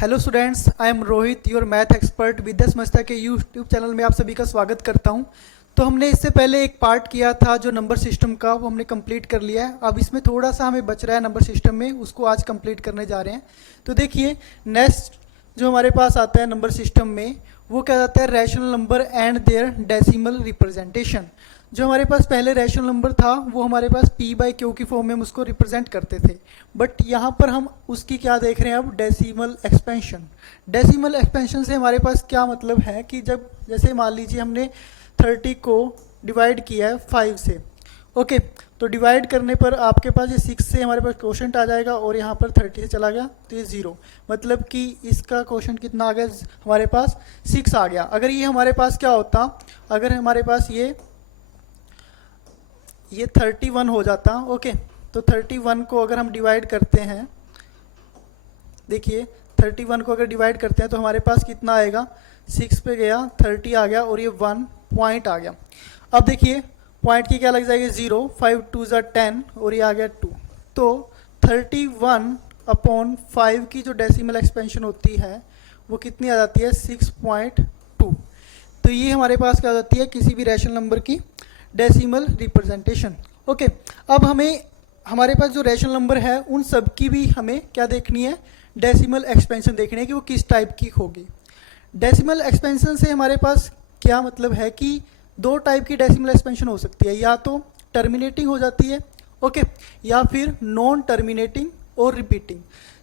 Hello students, I am Rohit, your math expert Vidya Samasta के YouTube channel में आप सभी का स्वागत करता हूं। तो हमने इससे पहले एक पार्ट किया था जो नंबर सिस्टम का, वो हमने कंप्लीट कर लिया है। अब इसमें थोड़ा सा हमें बच रहा है नंबर सिस्टम में, उसको आज कंप्लीट करने जा रहे हैं। तो देखिए, नेक्स्ट जो हमारे पास आता है नंबर सिस्टम में, वो क्या आता है, rational number and their decimal representation. जो हमारे पास पहले रैशनल नंबर था वो हमारे पास पी बाई क्यू की फॉर्म में हम उसको रिप्रेजेंट करते थे, बट यहाँ पर हम उसकी क्या देख रहे हैं अब, डेसिमल एक्सपेंशन। डेसिमल एक्सपेंशन से हमारे पास क्या मतलब है कि जब जैसे मान लीजिए हमने 30 को डिवाइड किया है 5 से, ओके, तो डिवाइड करने पर आपके पास ये 6 से हमारे पास क्वोशंट आ जाएगा और यहाँ पर 30 से चला गया तो ये 0, मतलब कि इसका क्वोशंट कितना आ गया, हमारे पास 6 आ गया। अगर ये हमारे पास क्या होता, अगर हमारे पास ये 31 हो जाता, ओके, तो 31 को अगर हम डिवाइड करते हैं, देखिए 31 को अगर डिवाइड करते हैं तो हमारे पास कितना आएगा, 6 पे गया 30 आ गया और ये 1 पॉइंट आ गया। अब देखिए पॉइंट की क्या लग जाएगी 0, 5 2 ज़ा 10 और ये आ गया 2। तो 31/5 की जो डेसिमल एक्सपेंशन होती है वो कितनी आ जाती है, 6.2। तो ये हमारे पास क्या आ जाती है किसी भी रैशनल नंबर की डेसिमल रिप्रेजेंटेशन। ओके, अब हमें हमारे पास जो रैशनल नंबर है उन सब की भी हमें क्या देखनी है, डेसिमल एक्सपेंशन देखनी है कि वो किस टाइप की होगी। डेसिमल एक्सपेंशन से हमारे पास क्या मतलब है कि दो टाइप की डेसिमल एक्सपेंशन हो सकती है, या तो टर्मिनेटिंग हो जाती है, ओके, या फिर नॉन टर्मिनेटिंग और रिपीटिंग।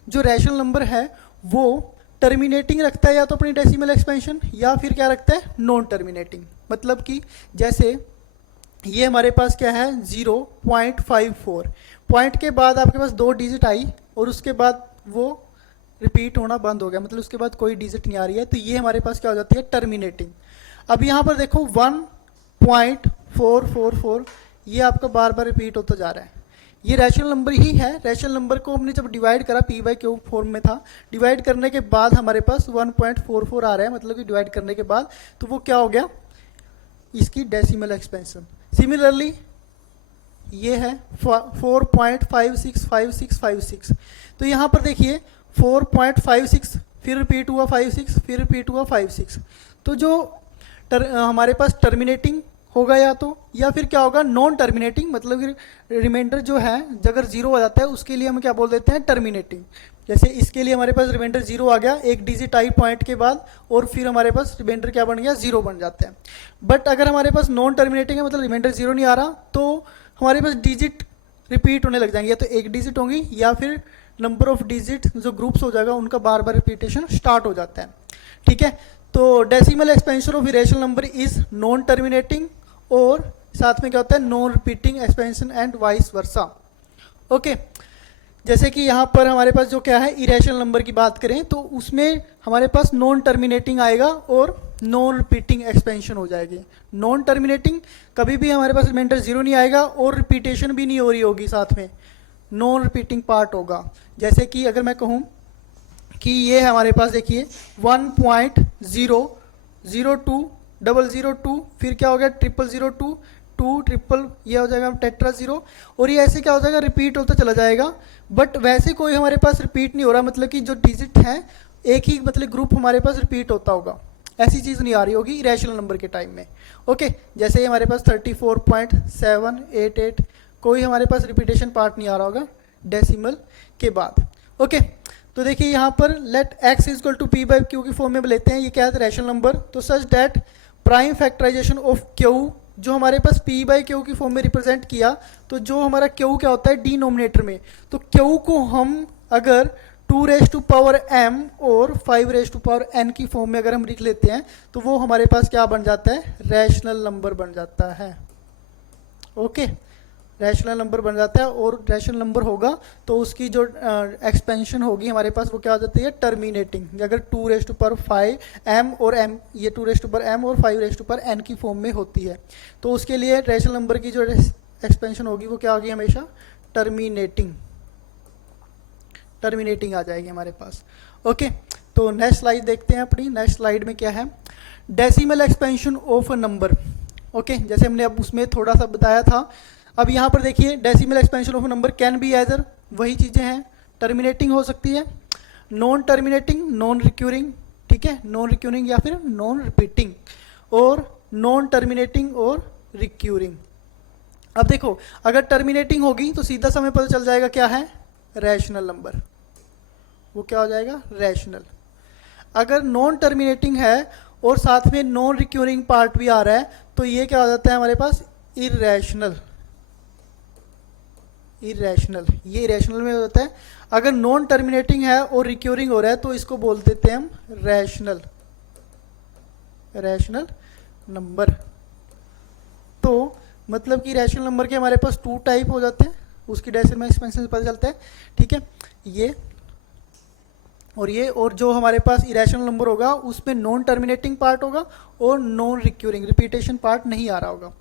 जो रैशनल नंबर है वो टर्मिनेटिंग रखता है या तो अपनी डेसिमल एक्सपेंशन, या फिर क्या रखता है, नॉन टर्मिनेटिंग। मतलब कि जैसे ये हमारे पास क्या है 0.54, पॉइंट के बाद आपके पास 2 डिजिट आई और उसके बाद वो रिपीट होना बंद हो गया, मतलब उसके बाद कोई डिजिट नहीं आ रही है, तो ये हमारे पास क्या हो जाती है, टर्मिनेटिंग। अब यहाँ पर देखो 1.444 ये आपका बार बार रिपीट होता जा रहा है, ये रैशनल नंबर ही है। रैशनल नंबर को हमने जब डिवाइड करा, पी बाई क्यू फॉर्म में था, डिवाइड करने के बाद हमारे पास 1.44 आ रहा है, मतलब कि डिवाइड करने के बाद, तो वो क्या हो गया, इसकी डेसिमल एक्सपेंशन। सिमिलरली ये है 4.565656। तो यहाँ पर देखिए 4.56 फिर रिपीट हुआ 56, फिर रिपीट हुआ 56। तो जो हमारे पास टर्मिनेटिंग होगा या तो, या फिर क्या होगा, नॉन टर्मिनेटिंग, मतलब रिमाइंडर जो है अगर 0 आ जाता है उसके लिए हम क्या बोल देते हैं, टर्मिनेटिंग। जैसे इसके लिए हमारे पास रिमाइंडर 0 आ गया, एक डिजिट आई पॉइंट के बाद और फिर हमारे पास रिमाइंडर क्या बन गया, 0 बन जाता है। बट अगर हमारे पास नॉन टर्मिनेटिंग है, मतलब रिमाइंडर 0 नहीं आ रहा, तो हमारे पास डिजिट रिपीट होने लग जाएंगे, या तो एक डिजिट होंगी या फिर नंबर ऑफ डिजिट जो ग्रुप्स हो जाएगा उनका बार बार रिपीटेशन स्टार्ट हो जाता है। ठीक है, तो decimal expansion of irrational number is non terminating, और साथ में क्या होता है, non repeating expansion and vice versa. Okay, जैसे कि यहाँ पर हमारे पास जो क्या है, इरेशनल नंबर की बात करें तो उसमें हमारे पास नॉन टर्मिनेटिंग आएगा और नॉन रिपीटिंग एक्सपेंशन हो जाएगी। नॉन टर्मिनेटिंग कभी भी हमारे पास रिमाइंडर 0 नहीं आएगा और रिपीटेशन भी नहीं हो रही होगी, साथ में नॉन रिपीटिंग पार्ट होगा। जैसे कि अगर मैं कहूँ कि ये हमारे पास देखिए 1.002 फिर क्या हो गया 002 2 ट्रिपल, ये हो जाएगा टेट्रा 0, और ये ऐसे क्या हो जाएगा, रिपीट होता चला जाएगा। बट वैसे कोई हमारे पास रिपीट नहीं हो रहा, मतलब कि जो डिजिट है एक ही, मतलब ग्रुप हमारे पास रिपीट होता होगा, ऐसी चीज़ नहीं आ रही होगी इरेशनल नंबर के टाइम में। ओके, जैसे हमारे पास 34.788 कोई हमारे पास रिपीटेशन पार्ट नहीं आ रहा होगा डेसिमल के बाद। ओके, तो देखिए यहाँ पर let x equal to p by Q की फॉर्म में लेते हैं, ये क्या है, रैशनल नंबर। तो such that prime factorization of q, जो हमारे पास p बाई क्यू की फॉर्म में रिप्रेजेंट किया, तो जो हमारा क्यू क्या होता है डिनोमिनेटर में, तो क्यू को हम अगर 2m और 5n की फॉर्म में अगर हम लिख लेते हैं तो वो हमारे पास क्या बन जाता है, रैशनल नंबर बन जाता है। ओके, रैशनल नंबर बन जाता है, और रैशनल नंबर होगा तो उसकी जो एक्सपेंशन होगी हमारे पास वो क्या हो जाती है, टर्मिनेटिंग। अगर 2m और m, ये 2m और 5n की फॉर्म में होती है तो उसके लिए रैशनल नंबर की जो एक्सपेंशन होगी वो क्या होगी, हमेशा टर्मिनेटिंग आ जाएगी हमारे पास। ओके, तो नेक्स्ट स्लाइड देखते हैं अपनी। नेक्स्ट स्लाइड में क्या है, decimal expansion of a number. Okay, जैसे हमने अब उसमें थोड़ा सा बताया था, अब यहाँ पर देखिए decimal expansion of number can be either, वही चीज़ें हैं, टर्मिनेटिंग हो सकती है, नॉन टर्मिनेटिंग, नॉन रिक्यूरिंग, ठीक है, नॉन रिक्यूरिंग या फिर नॉन रिपीटिंग, और नॉन टर्मिनेटिंग और रिक्यूरिंग। अब देखो, अगर टर्मिनेटिंग होगी तो सीधा समय पता चल जाएगा क्या है, रैशनल नंबर, वो क्या हो जाएगा, रैशनल। अगर नॉन टर्मिनेटिंग है और साथ में नॉन रिक्यूरिंग पार्ट भी आ रहा है तो ये क्या हो जाता है हमारे पास, इरेशनल। इरेशनल, ये इरेशनल में हो जाता है। अगर नॉन टर्मिनेटिंग है और रिक्यूरिंग हो रहा है तो इसको बोल देते हैं हम रैशनल, रैशनल नंबर। तो मतलब कि रैशनल नंबर के हमारे पास 2 टाइप हो जाते हैं, उसकी डेसिमल एक्सपेंशन से पता चलता है, ठीक है, ये और ये। और जो हमारे पास इरेशनल नंबर होगा उसमें नॉन टर्मिनेटिंग पार्ट होगा और नॉन रिक्यूरिंग, रिपीटेशन पार्ट नहीं आ रहा होगा।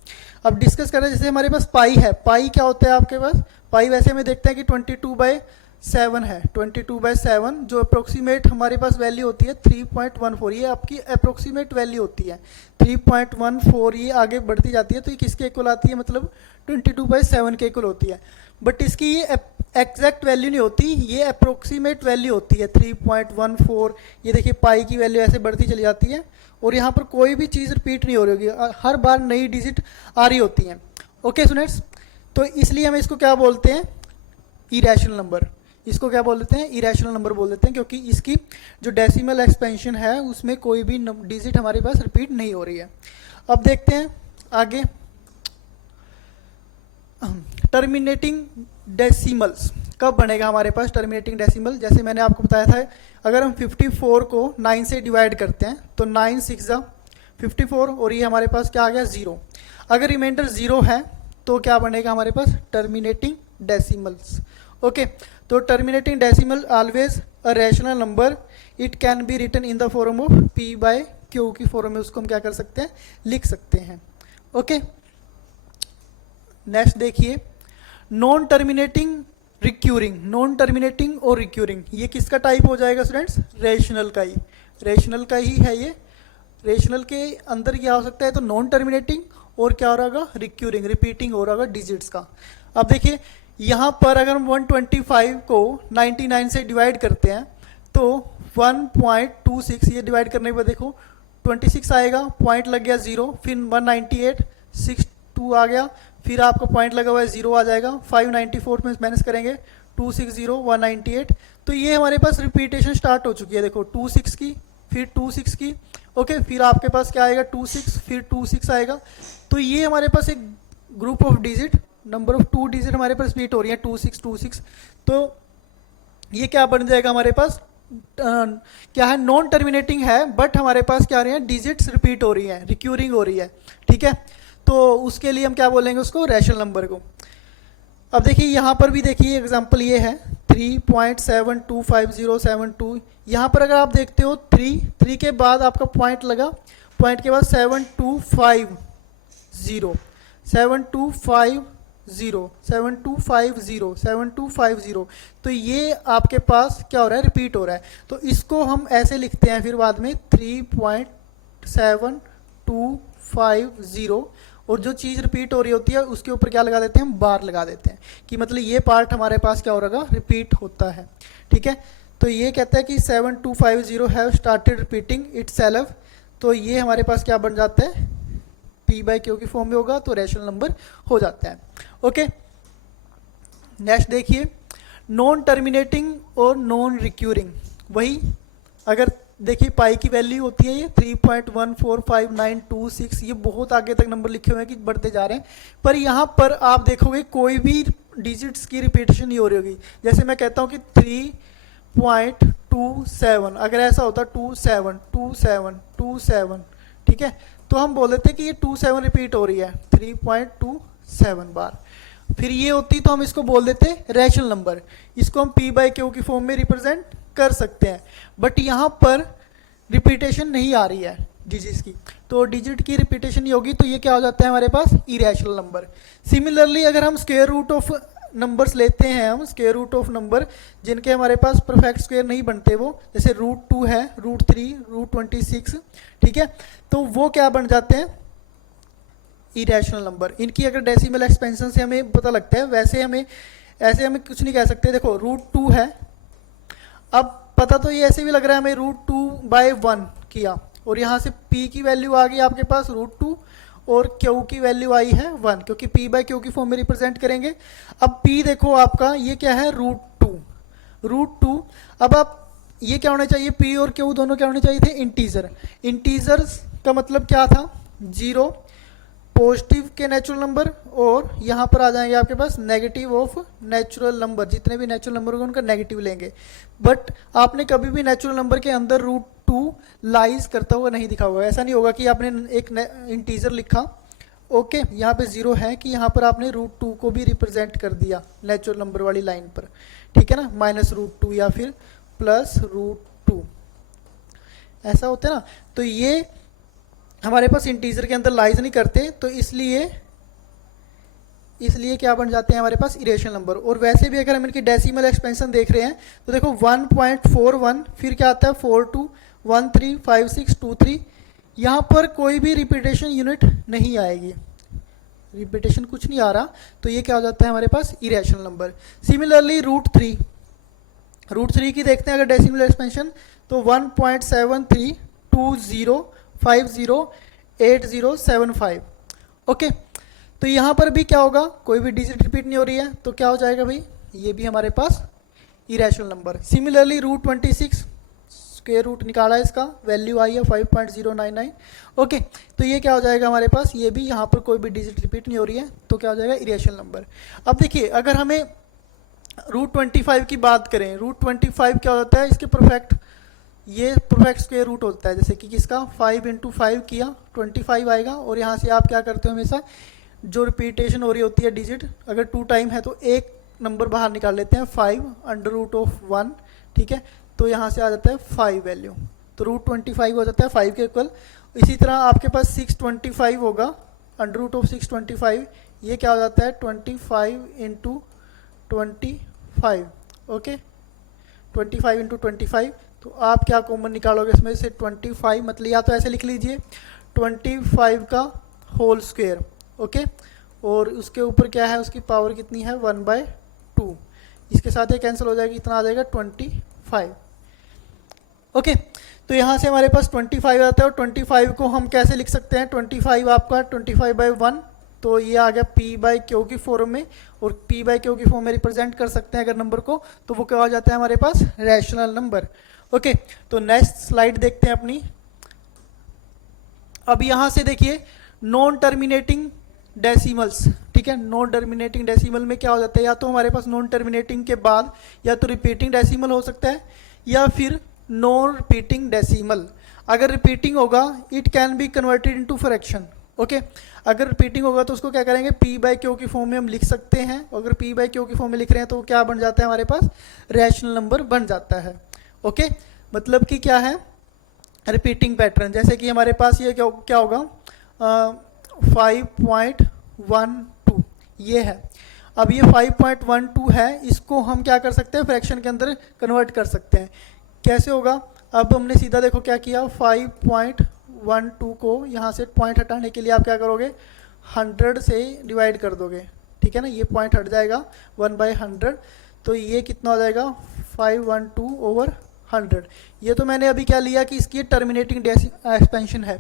अब डिस्कस करें, जैसे हमारे पास पाई है, पाई क्या होता है आपके पास, पाई वैसे हमें देखते हैं कि 22/7 है, 22/7 जो अप्रोक्सीमेट हमारे पास वैल्यू होती है 3.14, ये आपकी अप्रोक्सीमेट वैल्यू होती है 3.14, ये आगे बढ़ती जाती है तो ये किसके इक्वल आती है, मतलब 22/7 के इक्वल होती है। बट इसकी ये एग्जैक्ट वैल्यू नहीं होती, ये अप्रोक्सीमेट वैल्यू होती है 3.14। ये देखिए पाई की वैल्यू ऐसे बढ़ती चली जाती है और यहाँ पर कोई भी चीज़ रिपीट नहीं हो रही होगी, हर बार नई डिजिट आ रही होती हैं। ओके स्टूडेंट्स, तो इसलिए हम इसको क्या बोलते हैं, इरेशनल नंबर। इसको क्या बोल देते हैं, इरेशनल नंबर बोल देते हैं, क्योंकि इसकी जो डेसिमल एक्सपेंशन है उसमें कोई भी डिजिट हमारे पास रिपीट नहीं हो रही है। अब देखते हैं आगे, टर्मिनेटिंग डेसिमल्स कब बनेगा हमारे पास टर्मिनेटिंग डेसिमल। जैसे मैंने आपको बताया था, अगर हम 54 को 9 से डिवाइड करते हैं तो 9 6 54 और ये हमारे पास क्या आ गया, 0। अगर रिमाइंडर 0 है तो क्या बनेगा हमारे पास, टर्मिनेटिंग डेसिमल्स। ओके, तो terminating decimal always a rational number, it can be written in the form of p/q की फॉर्म में उसको हम क्या कर सकते हैं, लिख सकते हैं। ओके, नेक्स्ट देखिए, non terminating recurring, non terminating और रिक्यूरिंग, ये किसका टाइप हो जाएगा स्टूडेंट्स, रेशनल का ही, रेशनल का ही है ये। रेशनल के अंदर क्या हो सकता है, तो नॉन टर्मिनेटिंग और क्या हो रहा होगा, रिक्यूरिंग, रिपीटिंग हो रहा होगा डिजिट्स का। अब देखिए यहाँ पर अगर हम 125 को 99 से डिवाइड करते हैं तो 1.26, ये डिवाइड करने के बाद देखो 26 आएगा, पॉइंट लग गया 0, फिर 198 62 आ गया, फिर आपका पॉइंट लगा हुआ है 0 आ जाएगा, 594 में माइनस करेंगे 260 198, तो ये हमारे पास रिपीटेशन स्टार्ट हो चुकी है। देखो 26 की, फिर 26 की, ओके, फिर आपके पास क्या आएगा 26, फिर 26 आएगा। तो ये हमारे पास एक group of digit, number of 2 digit हमारे पास रिपीट हो रही है 26 26। तो ये क्या बन जाएगा हमारे पास, क्या है, नॉन टर्मिनेटिंग है बट हमारे पास क्या आ रही है, डिजिट्स रिपीट हो रही है, रिक्यूरिंग हो रही है, ठीक है। तो उसके लिए हम क्या बोलेंगे उसको, रैशनल नंबर को। अब देखिए यहाँ पर भी देखिए एग्जांपल ये है 3.725072, यहाँ पर अगर आप देखते हो 3 के बाद आपका पॉइंट लगा, पॉइंट के बाद 7250 तो ये आपके पास क्या हो रहा है, रिपीट हो रहा है। तो इसको हम ऐसे लिखते हैं फिर बाद में 3.7250, और जो चीज़ रिपीट हो रही होती है उसके ऊपर क्या लगा देते हैं, हम बार लगा देते हैं, कि मतलब ये पार्ट हमारे पास क्या हो रहा है, रिपीट होता है, ठीक है। तो ये कहता है कि 7250 हैव स्टार्टेड रिपीटिंग इटसेल्फ, तो ये हमारे पास क्या बन जाता है, p/q की फॉर्म में होगा तो रैशनल नंबर हो जाता है। ओके, नेक्स्ट देखिए, नॉन टर्मिनेटिंग और नॉन रिक्यूरिंग, वही अगर देखिए पाई की वैल्यू होती है ये 3.145926, ये बहुत आगे तक नंबर लिखे हुए हैं कि बढ़ते जा रहे हैं, पर यहाँ पर आप देखोगे कोई भी डिजिट्स की रिपीटेशन नहीं हो रही होगी। जैसे मैं कहता हूँ कि 3.27, अगर ऐसा होता 27 ठीक है, तो हम बोल देते कि ये 27 रिपीट हो रही है 3.27 बार। फिर ये होती तो हम इसको बोल देते रैशनल नंबर, इसको हम p/q की फॉर्म में रिप्रेजेंट कर सकते हैं। बट यहाँ पर रिपीटेशन नहीं आ रही है डिजिट्स की, तो डिजिट की रिपीटेशन नहीं होगी तो ये क्या हो जाता है हमारे पास, इरेशनल नंबर। सिमिलरली अगर हम स्क्वायर रूट ऑफ नंबर्स लेते हैं, हम स्क्वायर रूट ऑफ नंबर जिनके हमारे पास परफेक्ट स्क्वायर नहीं बनते, वो जैसे √2 है, √3, √26, ठीक है, तो वो क्या बन जाते हैं, इरेशनल नंबर। इनकी अगर डेसिमल एक्सपेंशन से हमें पता लगता है, वैसे हमें ऐसे हमें कुछ नहीं कह सकते। देखो √2 है, अब पता तो ये ऐसे भी लग रहा है हमें √2/1 किया, और यहाँ से p की वैल्यू आ गई आपके पास √2 और q की वैल्यू आई है 1, क्योंकि p/q की फॉर्म में रिप्रेजेंट करेंगे। अब p देखो आपका ये क्या है √2। अब आप ये क्या होना चाहिए, p और q दोनों क्या होने चाहिए थे, इंटीजर। इंटीजर्स का मतलब क्या था, 0 पॉजिटिव के नेचुरल नंबर, और यहाँ पर आ जाएंगे आपके पास नेगेटिव ऑफ नेचुरल नंबर, जितने भी नेचुरल नंबर होंगे उनका नेगेटिव लेंगे। बट आपने कभी भी नेचुरल नंबर के अंदर √2 लाइज करता हुआ नहीं दिखा हुआ। ऐसा नहीं होगा कि आपने एक इंटीजर लिखा, ओके यहाँ पे 0 है, कि यहाँ पर आपने √2 को भी रिप्रेजेंट कर दिया नेचुरल नंबर वाली लाइन पर, ठीक है ना, -√2 या फिर +√2, ऐसा होता है ना। तो ये हमारे पास इंटीजर के अंदर लाइज नहीं करते, तो इसलिए क्या बन जाते हैं हमारे पास इरेशनल नंबर। और वैसे भी अगर हम इनकी डेसिमल एक्सपेंशन देख रहे हैं तो देखो 1.41, फिर क्या आता है 42, 13, 56, 23, यहाँ पर कोई भी रिपीटेशन यूनिट नहीं आएगी, रिपीटेशन कुछ नहीं आ रहा, तो ये क्या हो जाता है हमारे पास इरेशनल नंबर। सिमिलरली √3 की देखते हैं अगर डेसिमल एक्सपेंशन, तो 1.7320508075, ओके। तो यहाँ पर भी क्या होगा, कोई भी डिजिट रिपीट नहीं हो रही है, तो क्या हो जाएगा भाई, ये भी हमारे पास irrational number. Similarly √26 square root निकाला है, इसका वैल्यू आई है 5.099, ओके। तो ये क्या हो जाएगा हमारे पास, ये भी यहाँ पर कोई भी डिजिट रिपीट नहीं हो रही है, तो क्या हो जाएगा इरेशनल नंबर। अब देखिए अगर हमें √25 की बात करें, √25 क्या होता है, इसके परफेक्ट, ये परफेक्ट स्क्वायर रूट होता है, जैसे कि किसका 5 × 5 किया 25 आएगा। और यहाँ से आप क्या करते हो, हमेशा जो रिपीटेशन हो रही होती है डिजिट, अगर 2 टाइम है तो एक नंबर बाहर निकाल लेते हैं, 5√1, ठीक है। तो यहाँ से आ जाता है 5 वैल्यू, तो √25 हो जाता है 5 के इक्वल। इसी तरह आपके पास 625 होगा, √625, ये क्या हो जाता है 25 × 25, ओके, 25 × 25। तो आप क्या कॉमन निकालोगे इसमें से, 25, मतलब या तो ऐसे लिख लीजिए 25 का होल स्क्वायर, ओके, और उसके ऊपर क्या है, उसकी पावर कितनी है 1/2, इसके साथ ये कैंसिल हो जाएगी, इतना आ जाएगा 25, ओके। तो यहाँ से हमारे पास 25 आता है, और 25 को हम कैसे लिख सकते हैं, 25 आपका 25/1, तो ये आ गया p/q की फॉर्म में, और p/q की फॉर्म में रिप्रेजेंट कर सकते हैं अगर नंबर को, तो वो क्या हो जाता है हमारे पास रैशनल नंबर, ओके। तो नेक्स्ट स्लाइड देखते हैं अपनी। अब यहाँ से देखिए नॉन टर्मिनेटिंग डेसिमल्स, ठीक है, नॉन टर्मिनेटिंग डेसिमल में क्या हो जाता है, या तो हमारे पास नॉन टर्मिनेटिंग के बाद या तो रिपीटिंग डेसिमल हो सकता है, या फिर नॉन रिपीटिंग डेसिमल। अगर रिपीटिंग होगा it can be converted into fraction, okay. अगर रिपीटिंग होगा तो उसको क्या करेंगे, p/q की फॉर्म में हम लिख सकते हैं। अगर p/q की फॉर्म में लिख रहे हैं तो क्या बन जाता है हमारे पास, रैशनल नंबर बन जाता है, ओके। मतलब कि क्या है, रिपीटिंग पैटर्न, जैसे कि हमारे पास ये क्या होगा 5.12 ये है। अब ये 5.12 है, इसको हम क्या कर सकते हैं, फ्रैक्शन के अंदर कन्वर्ट कर सकते हैं। कैसे होगा, अब हमने सीधा देखो क्या किया, 5.12 को यहाँ से पॉइंट हटाने के लिए आप क्या करोगे, 100 से डिवाइड कर दोगे, ठीक है ना, ये पॉइंट हट जाएगा 1/100, तो ये कितना हो जाएगा 512/100। ये तो मैंने अभी क्या लिया कि इसकी टर्मिनेटिंग एक्सपेंशन है,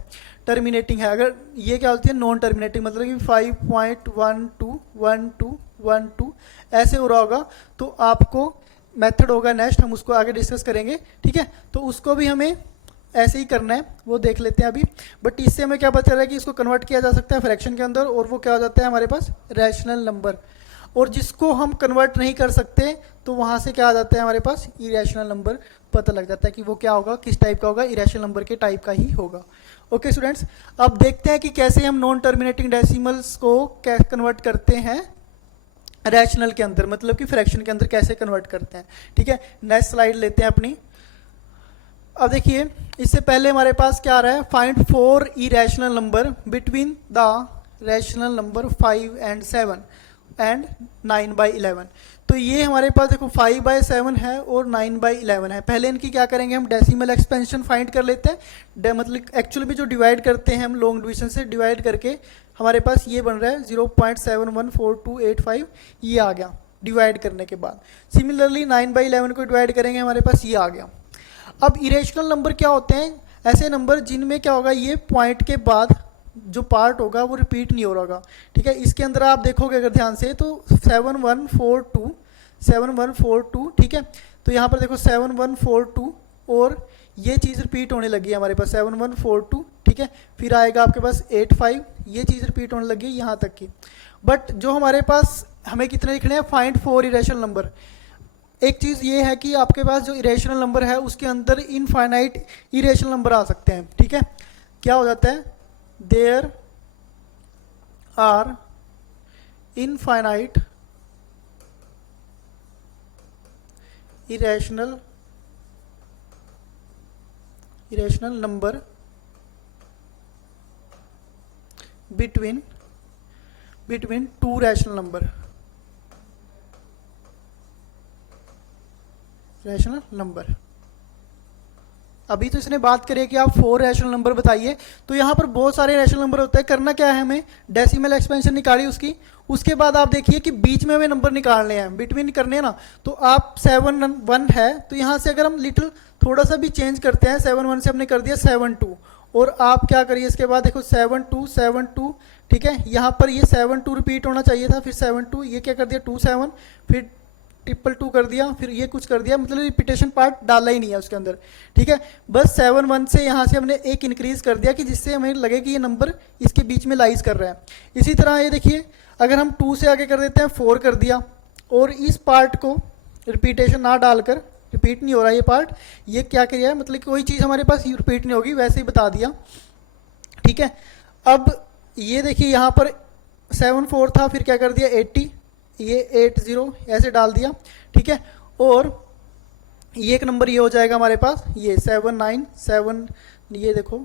टर्मिनेटिंग है। अगर ये क्या होती है नॉन टर्मिनेटिंग, मतलब कि 5.121212 ऐसे हो रहा होगा, तो आपको मेथड होगा नेक्स्ट, हम उसको आगे डिस्कस करेंगे, ठीक है। तो उसको भी हमें ऐसे ही करना है, वो देख लेते हैं अभी। बट इससे हमें क्या पता चल रहा है कि इसको कन्वर्ट किया जा सकता है फ्रैक्शन के अंदर, और वो क्या हो जाता है हमारे पास रैशनल नंबर। और जिसको हम कन्वर्ट नहीं कर सकते तो वहाँ से क्या आ जाता है हमारे पास इरेशनल नंबर, पता लग जाता है कि वो क्या होगा, किस टाइप का होगा, इरेशनल नंबर के टाइप का ही होगा, ओके स्टूडेंट्स। अब देखते हैं कि कैसे हम नॉन टर्मिनेटिंग डेसिमल्स को कैसे कन्वर्ट करते हैं रैशनल के अंदर, मतलब कि फ्रैक्शन के अंदर कैसे कन्वर्ट करते हैं, ठीक है। नेक्स्ट स्लाइड लेते हैं अपनी। अब देखिए इससे पहले हमारे पास क्या आ रहा है, find 4 irrational number between the rational number 5 and 7 and 9/11। तो ये हमारे पास देखो 5/7 है और 9/11 है। पहले इनकी क्या करेंगे, हम डेसिमल एक्सपेंशन फाइंड कर लेते हैं, मतलब एक्चुअली भी जो डिवाइड करते हैं हम लॉन्ग डिवीजन से डिवाइड करके हमारे पास ये बन रहा है 0.714285, ये आ गया डिवाइड करने के बाद। सिमिलरली 9/11 को डिवाइड करेंगे, हमारे पास ये आ गया। अब इरेशनल नंबर क्या होते हैं? ऐसे नंबर जिनमें क्या होगा, ये पॉइंट के बाद जो पार्ट होगा वो रिपीट नहीं हो रहा होगा, ठीक है। इसके अंदर आप देखोगे अगर ध्यान से तो 7142 7142, ठीक है। तो यहाँ पर देखो 7142 और ये चीज़ रिपीट होने लगी है हमारे पास 7142, ठीक है। फिर आएगा आपके पास 85, ये चीज़ रिपीट होने लगी यहाँ तक की। बट जो हमारे पास हमें कितने लिखने हैं, फाइंड 4 इरेशनल नंबर। एक चीज़ ये है कि आपके पास जो इरेशनल नंबर है उसके अंदर इनफाइनाइट इरेशनल नंबर आ सकते हैं, ठीक है। क्या हो जाता है, there are infinite irrational number between two rational number। अभी तो इसने बात करी है कि आप 4 रैशनल नंबर बताइए, तो यहाँ पर बहुत सारे रैशनल नंबर होते हैं। करना क्या है, हमें डेसिमल एक्सपेंशन निकाली उसकी, उसके बाद आप देखिए कि बीच में हमें नंबर निकालने हैं, बिटवीन करने हैं ना। तो आप 7 1 है, तो यहाँ से अगर हम लिटिल थोड़ा सा भी चेंज करते हैं, 7 1 से हमने कर दिया 7 2, और आप क्या करिए इसके बाद देखो 7 2, ठीक है। यहाँ पर ये 7 2 रिपीट होना चाहिए था, फिर 7 2, ये क्या कर दिया 2 7, फिर 2 कर दिया, फिर ये कुछ कर दिया, मतलब रिपीटेशन पार्ट डाला ही नहीं है उसके अंदर, ठीक है। बस 7 1 से यहाँ से हमने एक इंक्रीज कर दिया कि जिससे हमें लगे कि ये नंबर इसके बीच में लाइज कर रहा है। इसी तरह ये देखिए अगर हम 2 से आगे कर देते हैं 4 कर दिया, और इस पार्ट को रिपीटेशन ना डालकर, रिपीट नहीं हो रहा ये पार्ट, ये क्या किया है, मतलब कोई चीज़ हमारे पास रिपीट नहीं होगी, वैसे ही बता दिया, ठीक है। अब ये देखिए यहाँ पर 7 4 था, फिर क्या कर दिया 80, ये 80 ऐसे डाल दिया, ठीक है। और ये एक नंबर ये हो जाएगा हमारे पास, ये 797, ये देखो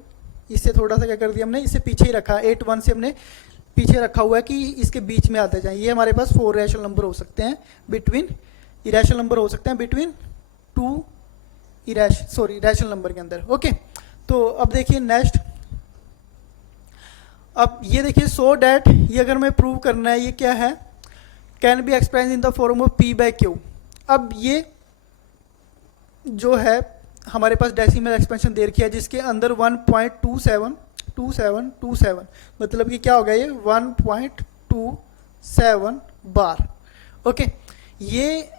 इससे थोड़ा सा क्या कर दिया हमने, इससे पीछे ही रखा, 81 से हमने पीछे रखा हुआ है कि इसके बीच में आते जाए। ये हमारे पास 4 रैशनल नंबर हो सकते हैं बिटवीन, इरेशनल नंबर हो सकते हैं बिटवीन 2 रैशनल नंबर के अंदर, ओके। तो अब देखिए नेक्स्ट, अब ये देखिए सो डैट, ये अगर हमें प्रूव करना है, ये क्या है, can be express in the form of P/Q। अब ये जो है हमारे पास डेसिमल एक्सपेंशन दे रखी है जिसके अंदर 1.27 मतलब कि क्या हो गया ये 1.27 बार, ओके। ये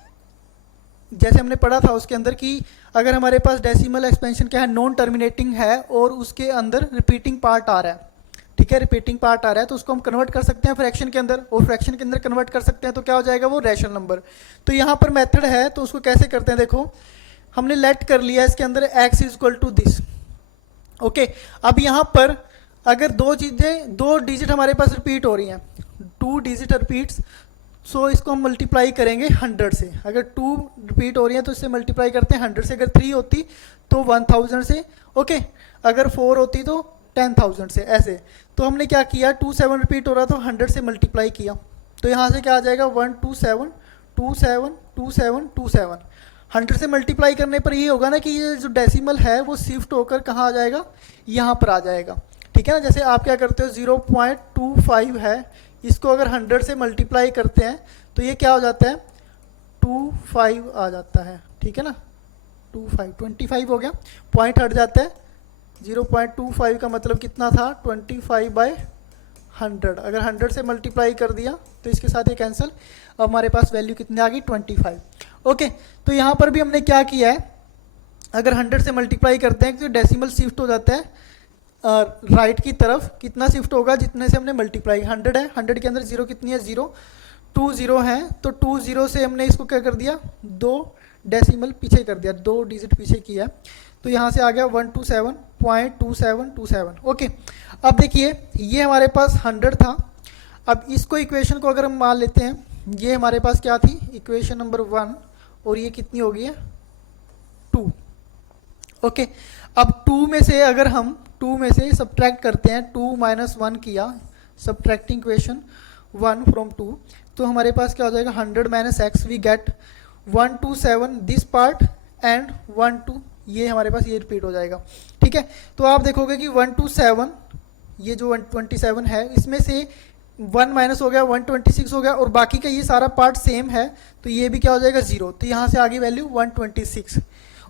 जैसे हमने पढ़ा था उसके अंदर कि अगर हमारे पास डेसिमल एक्सपेंशन क्या है, नॉन टर्मिनेटिंग है और उसके अंदर रिपीटिंग पार्ट आ रहा है, ठीक है, रिपीटिंग पार्ट आ रहा है, तो उसको हम कन्वर्ट कर सकते हैं फ्रैक्शन के अंदर, और फ्रैक्शन के अंदर कन्वर्ट कर सकते हैं तो क्या हो जाएगा वो रैशनल नंबर। तो यहाँ पर मेथड है, तो उसको कैसे करते हैं, देखो हमने लेट कर लिया इसके अंदर x is equal to this, okay. अब यहाँ पर अगर दो डिजिट हमारे पास रिपीट हो रही हैं, 2 डिजिट रिपीट्स, सो इसको हम मल्टीप्लाई करेंगे 100 से। अगर 2 रिपीट हो रही हैं तो इससे मल्टीप्लाई करते हैं 100 से, अगर 3 होती तो 1000 से, ओके। अगर 4 होती तो 10,000 से, ऐसे। तो हमने क्या किया, 2 7 रिपीट हो रहा तो 100 से मल्टीप्लाई किया, तो यहाँ से क्या आ जाएगा 127 27 27 27। 100 से मल्टीप्लाई करने पर ये होगा ना कि ये जो डेसिमल है वो शिफ्ट होकर कहाँ आ जाएगा, यहाँ पर आ जाएगा, ठीक है ना। जैसे आप क्या करते हो 0.25 है, इसको अगर 100 से मल्टीप्लाई करते हैं तो ये क्या हो जाता है 25 आ जाता है, ठीक है ना। 25 हो गया, पॉइंट हट जाता है, 0.25 का मतलब कितना था 25/100। अगर 100 से मल्टीप्लाई कर दिया तो इसके साथ ये कैंसिल, अब हमारे पास वैल्यू कितनी आ गई 25, ओके। तो यहाँ पर भी हमने क्या किया है, अगर 100 से मल्टीप्लाई करते हैं तो डेसिमल शिफ्ट हो जाता है राइट की तरफ, कितना शिफ्ट होगा जितने से हमने मल्टीप्लाई, 100 है, 100 के अंदर 0 कितनी है 0, 2 0 है, तो 2 0 से हमने इसको क्या कर दिया 2 डेसिमल पीछे कर दिया, 2 डिजिट पीछे किया, तो यहाँ से आ गया 127.2727, ओके। अब देखिए ये हमारे पास 100 था, अब इसको इक्वेशन को अगर हम मान लेते हैं, ये हमारे पास क्या थी इक्वेशन नंबर 1, और ये कितनी हो गई है 2, ओके। अब 2 में से अगर हम 2 में से सब्ट्रैक्ट करते हैं, 2 - 1 किया, सब्ट्रैक्टिंग इक्वेशन 1 फ्रॉम 2, तो हमारे पास क्या हो जाएगा 100 - x, we get 127 this part and 12, ये हमारे पास ये रिपीट हो जाएगा, ठीक है। तो आप देखोगे कि 127, ये जो 127 है इसमें से 1 माइनस हो गया 126 हो गया, और बाकी का ये सारा पार्ट सेम है, तो ये भी क्या हो जाएगा 0, तो यहाँ से आगे वैल्यू 126,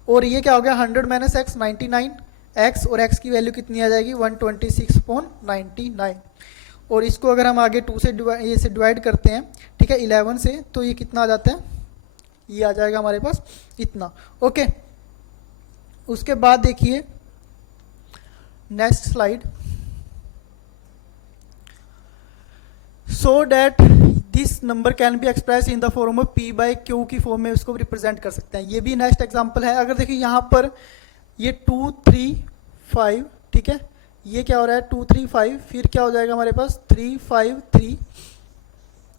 और ये क्या हो गया 100 माइनस एक्स 99 एक्स, और एक्स की वैल्यू कितनी आ जाएगी 126.99। और इसको अगर हम आगे 2 से ये से डिवाइड करते हैं, ठीक है 11 से, तो ये कितना आ जाता है, ये आ जाएगा हमारे पास इतना। ओके, उसके बाद देखिए next slide. So that this number can be express in the form of P by Q की फॉर्म में उसको रिप्रेजेंट कर सकते हैं। ये भी नेक्स्ट एग्जांपल है। अगर देखिए यहाँ पर ये 2 3 5, ठीक है, ये क्या हो रहा है 2 3 5, फिर क्या हो जाएगा हमारे पास 3 5 3।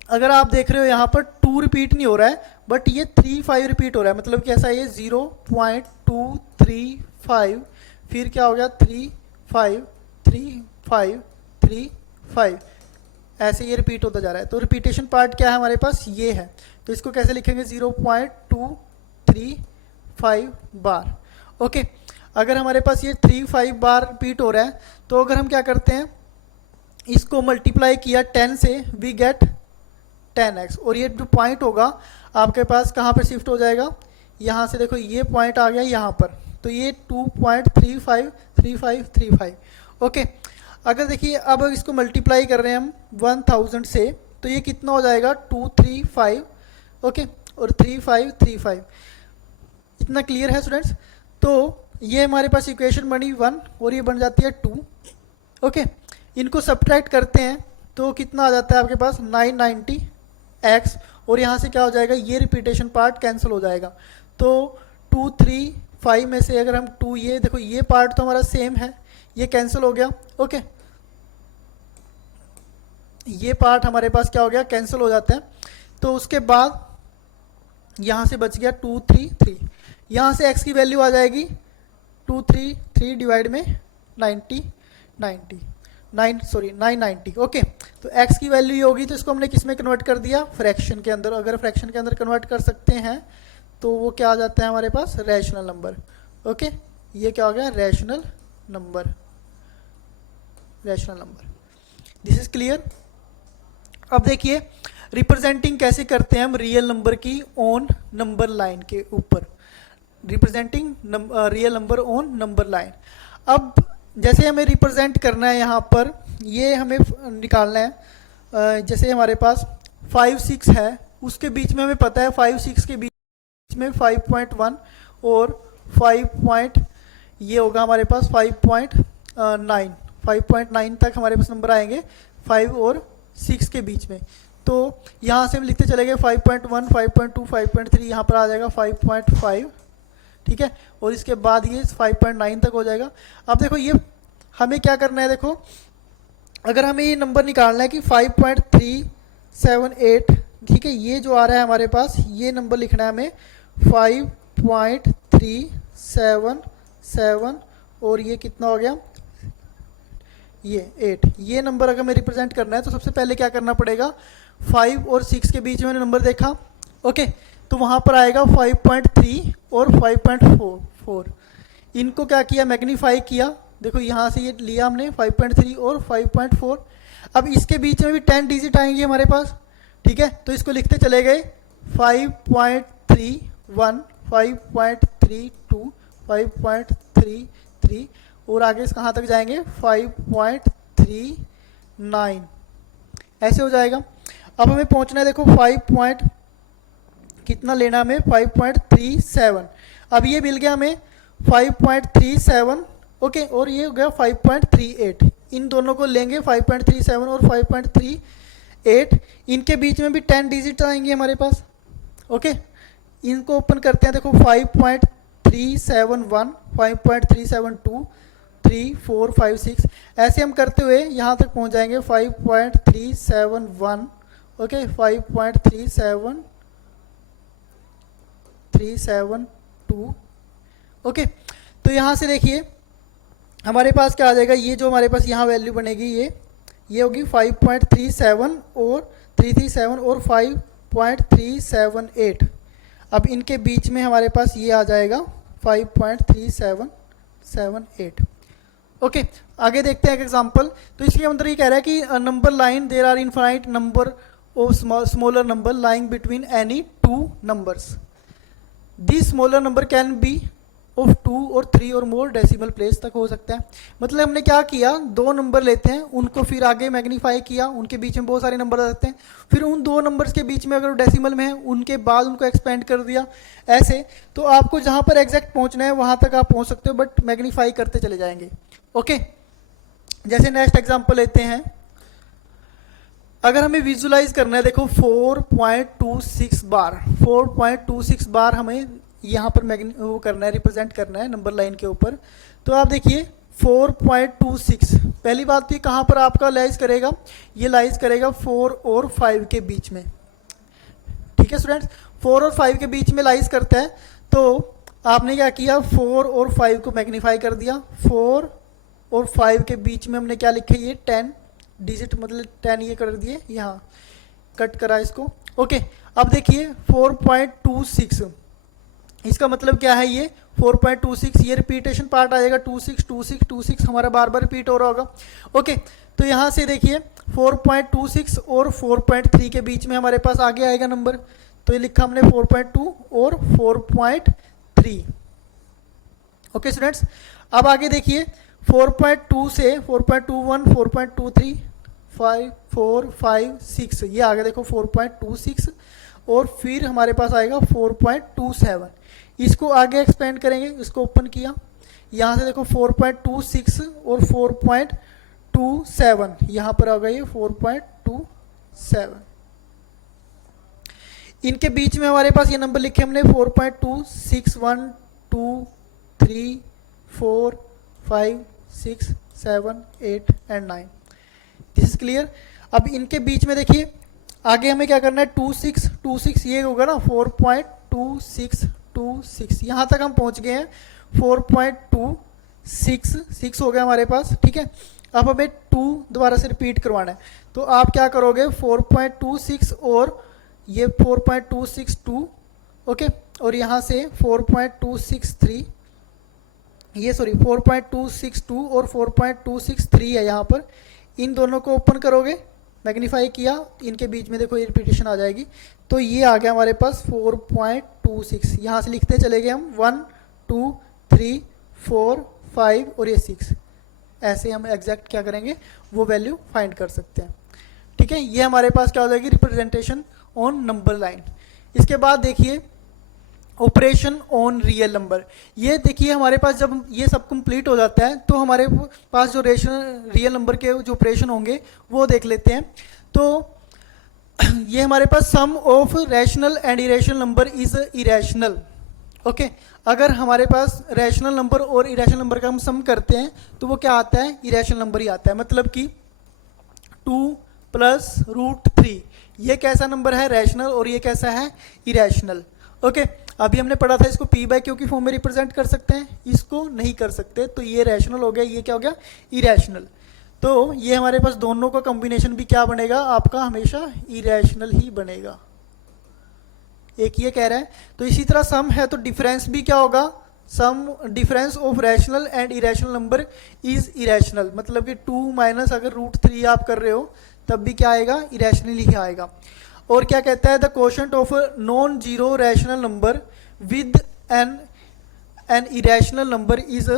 अगर आप देख रहे हो यहाँ पर 2 रिपीट नहीं हो रहा है, बट ये 3 5 रिपीट हो रहा है, मतलब कैसा है ये 0.235, फिर क्या हो गया 3 5 3 5 3 5, ऐसे ये रिपीट होता जा रहा है। तो रिपीटेशन पार्ट क्या है हमारे पास, ये है। तो इसको कैसे लिखेंगे 0.235 बार। ओके, अगर हमारे पास ये 3 5 बार रिपीट हो रहा है, तो अगर हम क्या करते हैं, इसको मल्टीप्लाई किया 10 से, वी गेट 10x, और ये जो पॉइंट होगा आपके पास कहाँ पर शिफ्ट हो जाएगा, यहाँ से देखो ये पॉइंट आ गया यहाँ पर, तो ये 2.353535। ओके, अगर देखिए अब इसको मल्टीप्लाई कर रहे हैं हम 1000 से, तो ये कितना हो जाएगा 235, ओके, और 3535। इतना क्लियर है स्टूडेंट्स? तो ये हमारे पास इक्वेशन बनी 1 और ये बन जाती है 2। ओके, इनको सब्ट्रैक्ट करते हैं तो कितना आ जाता है आपके पास 990x, और यहाँ से क्या हो जाएगा, ये रिपीटेशन पार्ट कैंसिल हो जाएगा। तो 2 3 5 में से अगर हम 2, ये देखो ये पार्ट तो हमारा सेम है, ये कैंसिल हो गया। ओके, ये पार्ट हमारे पास क्या हो गया, कैंसिल हो जाता है। तो उसके बाद यहाँ से बच गया 2 3 3, यहाँ से x की वैल्यू आ जाएगी 2 3 3 डिवाइड में 990। ओके, तो x की वैल्यू ये होगी, तो इसको हमने किस में कन्वर्ट कर दिया, फ्रैक्शन के अंदर। अगर फ्रैक्शन के अंदर कन्वर्ट कर सकते हैं तो वो क्या आ जाता है हमारे पास, रैशनल नंबर। ओके, ये क्या हो गया, rational number. This is clear? अब देखिए रिप्रेजेंटिंग कैसे करते हैं हम रियल नंबर की ऑन नंबर लाइन के ऊपर, representing real number on number line. अब जैसे हमें रिप्रेजेंट करना है यहाँ पर, ये हमें निकालना है, जैसे हमारे पास 5 6 है, उसके बीच में हमें पता है 5 6 के बीच में 5.1 और 5. ये होगा हमारे पास 5.9 तक हमारे पास नंबर आएंगे 5 और 6 के बीच में। तो यहाँ से हम लिखते चले गए 5.1 5.2 5.3, यहाँ पर आ जाएगा 5.5, ठीक है, और इसके बाद ये 5.9 तक हो जाएगा। अब देखो ये हमें क्या करना है, देखो अगर हमें ये नंबर निकालना है कि 5.378, ठीक है, ये जो आ रहा है हमारे पास, ये नंबर लिखना है हमें 5.377, और ये कितना हो गया, ये 8। ये नंबर अगर हमें रिप्रेजेंट करना है तो सबसे पहले क्या करना पड़ेगा, 5 और 6 के बीच में मैंने नंबर देखा। ओके, तो वहाँ पर आएगा 5.3 और 5.4। इनको क्या किया, मैग्नीफाई किया, देखो यहाँ से ये लिया हमने 5.3 और 5.4। अब इसके बीच में भी 10 डिजिट आएंगे हमारे पास, ठीक है, तो इसको लिखते चले गए 5.31 5.32 5.33, और आगे कहाँ तक जाएंगे 5.39, ऐसे हो जाएगा। अब हमें पहुंचना है, देखो 5 कितना लेना हमें 5.37। अब ये मिल गया हमें 5.37, ओके, और ये हो गया 5.38। इन दोनों को लेंगे 5.37 और 5.38, इनके बीच में भी 10 डिजिट आएंगे हमारे पास। ओके, इनको ओपन करते हैं, देखो 5.371 5.372 3 4 5 6, ऐसे हम करते हुए यहाँ तक पहुँच जाएंगे 5.371, ओके, 5.372, ओके। तो यहाँ से देखिए हमारे पास क्या आ जाएगा, ये जो हमारे पास यहाँ वैल्यू बनेगी ये होगी 5.37 और 337 और 5.378। अब इनके बीच में हमारे पास ये आ जाएगा 5.3778। ओके, आगे देखते हैं एक एग्जांपल। तो इसके अंदर ये कह रहा है कि number line there are infinite number of smaller number lying between any two numbers. This smaller number can be of 2 और 3 और मोर डेसिमल प्लेस तक हो सकता है। मतलब हमने क्या किया, दो नंबर लेते हैं, उनको फिर आगे मैग्नीफाई किया, उनके बीच में बहुत सारे नंबर आ सकते हैं, फिर उन दो नंबर्स के बीच में अगर डेसिमल में है उनके बाद उनको एक्सपेंड कर दिया ऐसे। तो आपको जहाँ पर एग्जैक्ट पहुँचना है वहाँ तक आप पहुँच सकते हो, बट मैग्नीफाई करते चले जाएंगे। ओके, जैसे नेक्स्ट एग्जाम्पल लेते हैं। अगर हमें विजुलाइज करना है, देखो 4.26 बार, 4.26 बार हमें यहाँ पर वो करना है, रिप्रेजेंट करना है नंबर लाइन के ऊपर। तो आप देखिए 4.26, पहली बात तो ये कहाँ पर आपका लाइज करेगा, ये लाइज करेगा 4 और 5 के बीच में। ठीक है स्टूडेंट्स, 4 और 5 के बीच में लाइज करता है। तो आपने क्या किया, 4 और 5 को मैग्नीफाई कर दिया, 4 और 5 के बीच में हमने क्या लिखा, ये 10 डिजिट, मतलब 10 ये कर दिए, यहाँ कट करा इसको। ओके, अब देखिए 4.26, इसका मतलब क्या है, ये 4.26, ये रिपीटेशन पार्ट आएगा, 26 26 26 हमारा बार बार रिपीट हो रहा होगा। ओके, तो यहाँ से देखिए 4.26 और 4.3 के बीच में हमारे पास आगे आएगा नंबर, तो ये लिखा हमने 4.2 और 4.3। ओके स्टूडेंट्स, अब आगे देखिए 4.2 से 4.21, 4.23, 5, 4, 5, 6, ये आ गया देखो 4.26, और फिर हमारे पास आएगा 4.27। इसको आगे एक्सपेंड करेंगे, इसको ओपन किया, यहाँ से देखो 4.26 और 4.27, यहाँ पर आ गई 4.27। इनके बीच में हमारे पास ये नंबर लिखे हमने 4.2, 6, 1, 2, 3, 4, 5, 6, 7, 8 एंड 9। This is clear. अब इनके बीच में देखिए आगे हमें क्या करना है, 26 26, ये होगा ना 4.2626, यहाँ तक हम पहुँच गए हैं। 4.26 हो गया हमारे पास, ठीक है। अब हमें 2 दोबारा से रिपीट करवाना है, तो आप क्या करोगे, 4.26 और ये 4.262, ओके, और यहाँ से 4.263, ये सॉरी 4.262 और 4.263 है यहाँ पर, इन दोनों को ओपन करोगे, मैग्नीफाई किया, इनके बीच में देखो ये रिपीटेशन आ जाएगी, तो ये आ गया हमारे पास 4.26। यहाँ से लिखते चले गए हम 1, 2, 3, 4, 5 और ये 6, ऐसे हम एग्जैक्ट क्या करेंगे, वो वैल्यू फाइंड कर सकते हैं। ठीक है, ये हमारे पास क्या हो जाएगी, रिप्रेजेंटेशन ऑन नंबर लाइन। इसके बाद देखिए ऑपरेशन ऑन रियल नंबर। ये देखिए हमारे पास जब ये सब कंप्लीट हो जाता है तो हमारे पास जो रियल नंबर के जो ऑपरेशन होंगे वो देख लेते हैं। तो ये हमारे पास sum of rational and irrational number is irrational. Okay, अगर हमारे पास रैशनल नंबर और इरेशनल नंबर का हम सम करते हैं तो वो क्या आता है, इरेशनल नंबर ही आता है। मतलब कि 2 + √3 ये कैसा नंबर है, रैशनल, और ये कैसा है, इरेशनल। ओके, अभी हमने पढ़ा था इसको p/q की फॉर्म में रिप्रेजेंट कर सकते हैं, इसको नहीं कर सकते, तो ये रैशनल हो गया, ये क्या हो गया, इरेशनल। तो ये हमारे पास दोनों का कॉम्बिनेशन भी क्या बनेगा, आपका हमेशा इरेशनल ही बनेगा। एक ये कह रहा है, तो इसी तरह सम है तो डिफरेंस भी क्या होगा, sum difference of rational and irrational number is irrational. मतलब कि 2 - अगर √3 आप कर रहे हो तब भी क्या आएगा, इरेशनल ही आएगा। और क्या कहता है, the quotient of non zero rational number with an irrational number is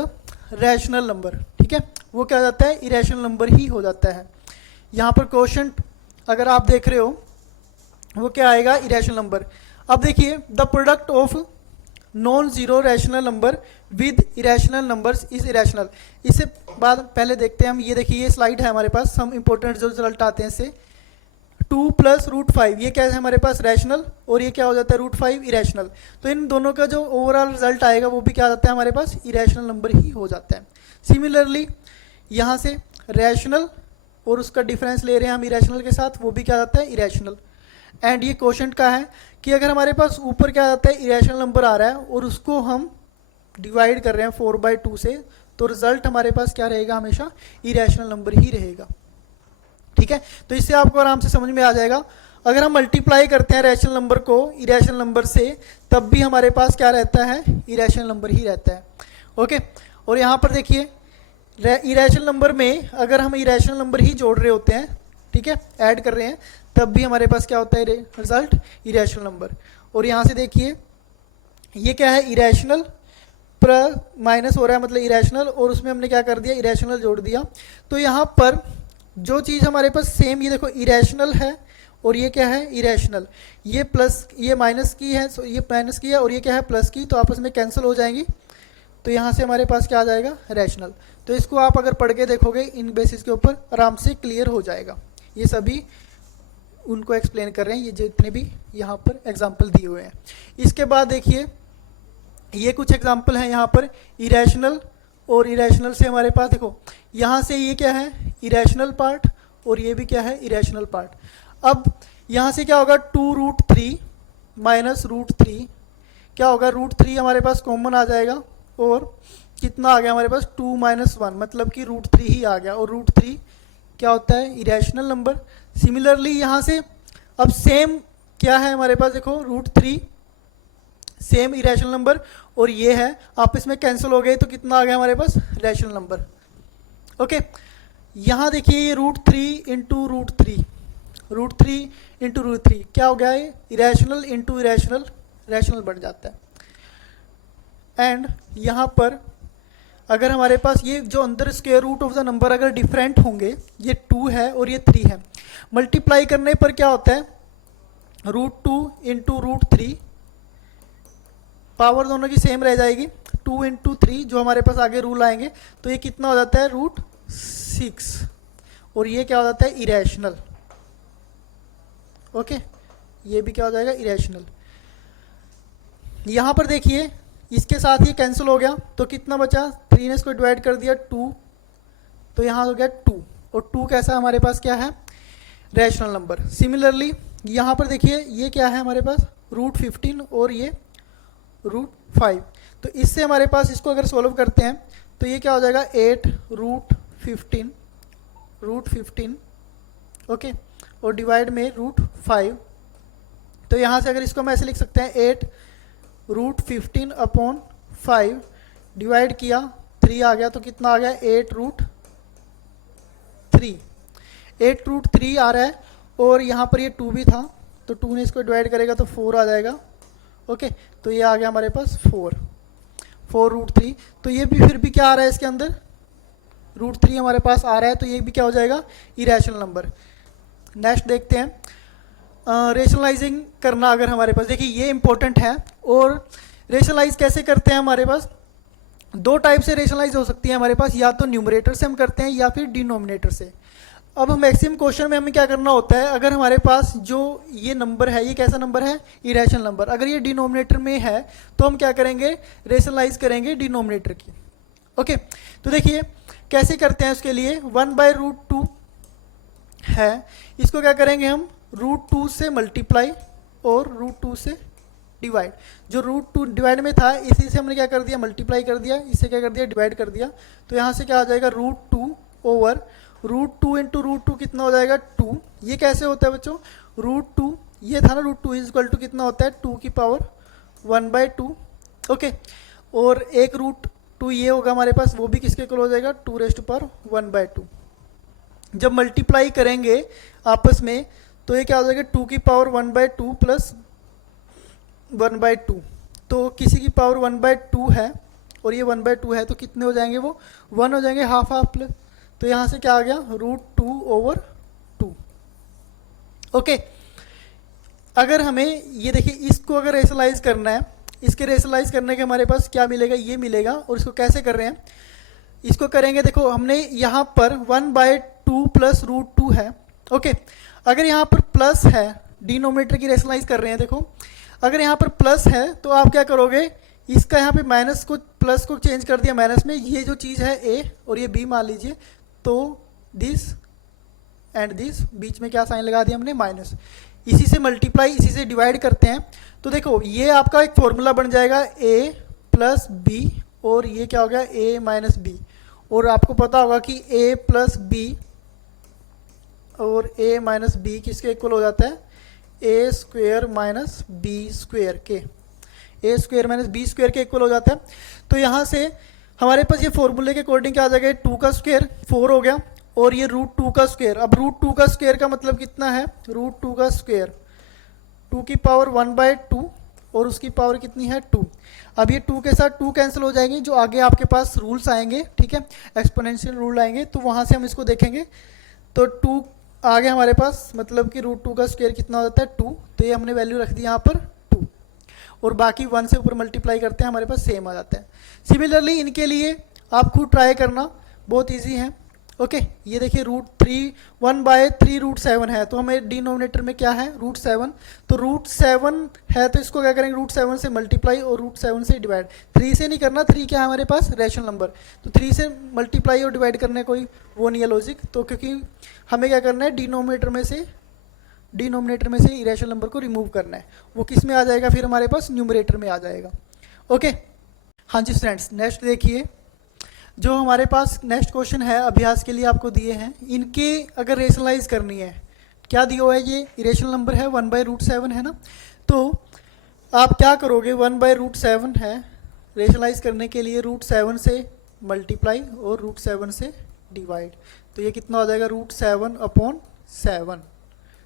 rational number. ठीक है, वो क्या हो जाता है, इरेशनल नंबर ही हो जाता है। यहाँ पर कोशेंट अगर आप देख रहे हो वो क्या आएगा, इरेशनल नंबर। अब देखिए the product of non zero rational number with irrational numbers is irrational. इससे बाद पहले देखते हैं हम, ये देखिए ये स्लाइड है हमारे पास, सम इंपॉर्टेंट जो रिजल्ट आते हैं इससे। 2 + √5 ये क्या है हमारे पास, रैशनल, और ये क्या हो जाता है, √5 इरेशनल। तो इन दोनों का जो ओवरऑल रिजल्ट आएगा वो भी क्या जाता है, हमारे पास इरेशनल नंबर ही हो जाता है। सिमिलरली यहाँ से रैशनल और उसका डिफरेंस ले रहे हैं हम इरेशनल के साथ, वो भी क्या जाता है, इरेशनल। एंड ये क्वेश्चन का है कि अगर हमारे पास ऊपर क्या जाता है, इरेशनल नंबर आ रहा है और उसको हम डिवाइड कर रहे हैं 4/2 से, तो रिजल्ट हमारे पास क्या रहेगा, हमेशा इरेशनल नंबर ही रहेगा। ठीक है, तो इससे आपको आराम से समझ में आ जाएगा। अगर हम मल्टीप्लाई करते हैं रैशनल नंबर को इरेशनल नंबर से, तब भी हमारे पास क्या रहता है, इरेशनल नंबर ही रहता है। ओके, और यहाँ पर देखिए इरेशनल नंबर में अगर हम इरेशनल नंबर ही जोड़ रहे होते हैं, ठीक है, ऐड कर रहे हैं, तब भी हमारे पास क्या होता है, रिजल्ट इरेशनल नंबर। और यहाँ से देखिए ये क्या है, इरेशनल, प्लस माइनस हो रहा है मतलब इरेशनल, और उसमें हमने क्या कर दिया, इरेशनल जोड़ दिया। तो यहाँ पर जो चीज़ हमारे पास सेम, ये देखो इरेशनल है और ये क्या है, इरेशनल। ये प्लस, ये माइनस की है, ये माइनस की है, और ये क्या है, प्लस की, तो आपस में कैंसिल हो जाएंगी। तो यहाँ से हमारे पास क्या आ जाएगा, रैशनल। तो इसको आप अगर पढ़ के देखोगे इन बेसिस के ऊपर आराम से क्लियर हो जाएगा। ये सभी उनको एक्सप्लेन कर रहे हैं, ये जितने भी यहाँ पर एग्जाम्पल दिए हुए हैं। इसके बाद देखिए ये कुछ एग्जाम्पल हैं यहाँ पर इरेशनल, और इरेशनल से हमारे पास देखो यहाँ से ये क्या है, इरेशनल पार्ट, और ये भी क्या है, इरेशनल पार्ट। अब यहाँ से क्या होगा, 2√3 माइनस √3 क्या होगा, √3 हमारे पास कॉमन आ जाएगा, और कितना आ गया हमारे पास, 2 - 1 मतलब कि √3 ही आ गया, और √3 क्या होता है, इरेशनल नंबर। सिमिलरली यहाँ से अब सेम क्या है हमारे पास, देखो √3 सेम इरेशनल नंबर, और ये है आपस में कैंसिल हो गए, तो कितना आ गया हमारे पास, रैशनल नंबर। ओके, यहाँ देखिए ये √3 इंटू √3, √3 इंटू √3 क्या हो गया है, इरेशनल इंटू इरेशनल, रैशनल बढ़ जाता है। एंड यहाँ पर अगर हमारे पास ये जो अंदर square root of the number अगर डिफरेंट होंगे, ये 2 है और ये 3 है, मल्टीप्लाई करने पर क्या होता है, √2 इंटू √3, पावर दोनों की सेम रह जाएगी, 2 इंटू 3 जो हमारे पास आगे रूल आएंगे, तो ये कितना हो जाता है, √6, और ये क्या हो जाता है, इरेशनल। ओके, ये भी क्या हो जाएगा, इरेशनल। यहाँ पर देखिए इसके साथ ये कैंसिल हो गया, तो कितना बचा, 3 ने इसको डिवाइड कर दिया 2, तो यहाँ हो गया 2, और 2 कैसा हमारे पास क्या है, रैशनल नंबर। सिमिलरली यहाँ पर देखिए ये क्या है हमारे पास, √15 और ये √5, तो इससे हमारे पास इसको अगर सोल्व करते हैं तो ये क्या हो जाएगा, 8√15 ओके, और डिवाइड में √5, तो यहाँ से अगर इसको हम ऐसे लिख सकते हैं, 8√15/5 डिवाइड किया 3 आ गया, तो कितना आ गया, 8√3, 8√3 आ रहा है, और यहाँ पर ये 2 भी था, तो 2 ने इसको डिवाइड करेगा तो 4 आ जाएगा। ओके, तो ये आ गया हमारे पास 4√3, तो ये भी फिर भी क्या आ रहा है इसके अंदर, √3 हमारे पास आ रहा है, तो ये भी क्या हो जाएगा, इरेशनल नंबर। नेक्स्ट देखते हैं, रेशनलाइजिंग करना अगर हमारे पास, देखिए ये इंपॉर्टेंट है, और रेशनलाइज कैसे करते हैं, हमारे पास 2 टाइप से रेशनलाइज हो सकती है हमारे पास, या तो न्यूमरेटर से हम करते हैं या फिर डिनोमिनेटर से। अब मैक्सिमम क्वेश्चन में हमें क्या करना होता है, अगर हमारे पास जो ये नंबर है, ये कैसा नंबर है, इरेशनल नंबर, अगर ये डिनोमिनेटर में है तो हम क्या करेंगे, रेशनलाइज करेंगे डिनोमिनेटर की। ओके, तो देखिए कैसे करते हैं, उसके लिए 1/√2 है, इसको क्या करेंगे हम, √2 से मल्टीप्लाई और √2 से डिवाइड। जो √2 डिवाइड में था इसी से हमने क्या कर दिया, मल्टीप्लाई कर दिया, इससे क्या कर दिया, डिवाइड कर दिया, तो यहाँ से क्या आ जाएगा, √2 ओवर √2 इंटू √2 कितना हो जाएगा, 2। ये कैसे होता है बच्चों, √2 ये था ना, √2 इज इक्वल टू कितना होता है, 2 की पावर 1/2। ओके, और एक √2 ये होगा हमारे पास, वो भी किसके इक्वल हो जाएगा, 2⁻1/2। जब मल्टीप्लाई करेंगे आपस में तो ये क्या हो जाएगा, 2 की पावर 1/2 प्लस 1/2, तो किसी की पावर 1/2 है और ये 1/2 है, तो कितने हो जाएंगे, वो 1 हो जाएंगे, हाफ हाफ प्लस, तो यहाँ से क्या आ गया, √2/2। ओके, अगर हमें ये देखिए इसको अगर रेशनलाइज करना है, इसके रेशनलाइज करने के हमारे पास क्या मिलेगा, ये मिलेगा, और इसको कैसे कर रहे हैं, इसको करेंगे, देखो हमने यहाँ पर 1/2 प्लस √2 है। ओके, अगर यहाँ पर प्लस है, डिनोमिनेटर की रेशनलाइज कर रहे हैं, देखो अगर यहाँ पर प्लस है तो आप क्या करोगे, इसका यहाँ पे माइनस को प्लस को चेंज कर दिया माइनस में, ये जो चीज़ है ए और ये बी मान लीजिए, तो दिस एंड दिस, बीच में क्या साइन लगा दिया हमने, माइनस, इसी से मल्टीप्लाई, इसी से डिवाइड करते हैं, तो देखो ये आपका एक फॉर्मूला बन जाएगा, a प्लस बी, और ये क्या हो गया, a माइनस बी, और आपको पता होगा कि a प्लस बी और a माइनस बी किसके इक्वल हो जाता है, a square minus b square के, a square minus b square के इक्वल हो जाता है। तो यहाँ से हमारे पास ये फॉर्मूले के अकॉर्डिंग क्या आ जाएगा, 2 का स्क्वेयर 4 हो गया, और ये √2 का स्क्वेयर, अब √2 का स्क्वेयर का मतलब कितना है, √2 का स्क्वेयर 2 की पावर 1/2 और उसकी पावर कितनी है 2। अब ये 2 के साथ 2 कैंसिल हो जाएंगे, जो आगे आपके पास रूल्स आएंगे, ठीक है, एक्सपोनेंशियल रूल आएंगे, तो वहाँ से हम इसको देखेंगे। तो 2 आगे हमारे पास, मतलब कि रूट 2 का स्क्वायर कितना हो जाता है 2, तो ये हमने वैल्यू रख दी यहाँ पर 2, और बाकी 1 से ऊपर मल्टीप्लाई करते हैं, हमारे पास सेम आ जाता है। सिमिलरली इनके लिए आप खुद ट्राई करना, बहुत ईजी है। ओके, ये देखिए रूट 3 1/3√7 है, तो हमें डिनोमिनेटर में क्या है √7, तो √7 है, तो इसको क्या करेंगे √7 से मल्टीप्लाई और √7 से डिवाइड। 3 से नहीं करना, 3 क्या है हमारे पास रैशनल नंबर, तो 3 से मल्टीप्लाई और डिवाइड करने कोई वो नहीं है लॉजिक, तो क्योंकि हमें क्या करना है डिनोमिनेटर में से इरेशनल नंबर को रिमूव करना है। वो किस में आ जाएगा फिर हमारे पास न्यूमरेटर में आ जाएगा। ओके, हाँ जी स्टूडेंट्स, नेक्स्ट देखिए, जो हमारे पास नेक्स्ट क्वेश्चन है अभ्यास के लिए आपको दिए हैं, इनके अगर रेशनलाइज करनी है, क्या दिया हुआ है, ये इरेशनल नंबर है 1/√7 है ना, तो आप क्या करोगे, 1/√7 है, रेशनलाइज करने के लिए √7 से मल्टीप्लाई और √7 से डिवाइड, तो ये कितना हो जाएगा √7/7,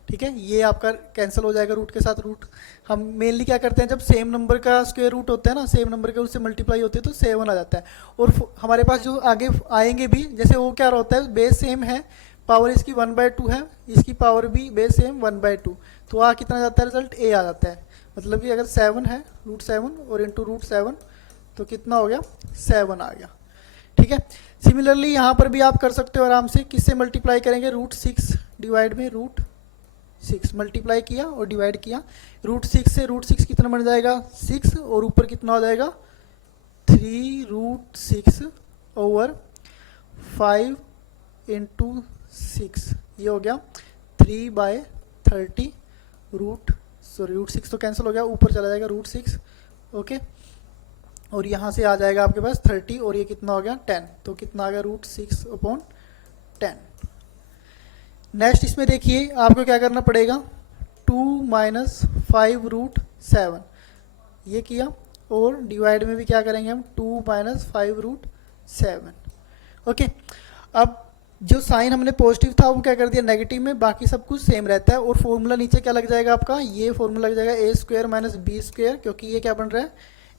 ठीक है, ये आपका कैंसिल हो जाएगा रूट के साथ रूट। हम मेनली क्या करते हैं, जब सेम नंबर का स्क्वायर रूट होता है ना, सेम नंबर के उससे मल्टीप्लाई होते हैं तो 7 आ जाता है। और हमारे पास जो आगे आएंगे भी, जैसे वो क्या होता है, बेस सेम है, पावर इसकी 1/2 है, इसकी पावर भी बेस सेम 1/2, तो आ कितना जाता है रिजल्ट a आ जाता है। मतलब कि अगर 7 है √7 और इंटू √7 तो कितना हो गया 7 आ गया, ठीक है। सिमिलरली यहाँ पर भी आप कर सकते हो आराम से, किससे मल्टीप्लाई करेंगे, √6 डिवाइड में √6 मल्टीप्लाई किया और डिवाइड किया, √6 से √6 कितना बन जाएगा 6, और ऊपर कितना हो जाएगा 3√6/5 इंटू 6, ये हो गया 3/30 √6 तो कैंसिल हो गया, ऊपर चला जाएगा √6, ओके, और यहाँ से आ जाएगा आपके पास 30, और ये कितना हो गया 10, तो कितना आ गया √6/10। नेक्स्ट इसमें देखिए आपको क्या करना पड़ेगा, 2 - 5√7 ये किया, और डिवाइड में भी क्या करेंगे हम 2 - 5√7, ओके। अब जो साइन हमने पॉजिटिव था वो क्या कर दिया नेगेटिव में, बाकी सब कुछ सेम रहता है, और फॉर्मूला नीचे क्या लग जाएगा आपका, ये फॉर्मूला लग जाएगा a² - b², क्योंकि ये क्या बन रहा है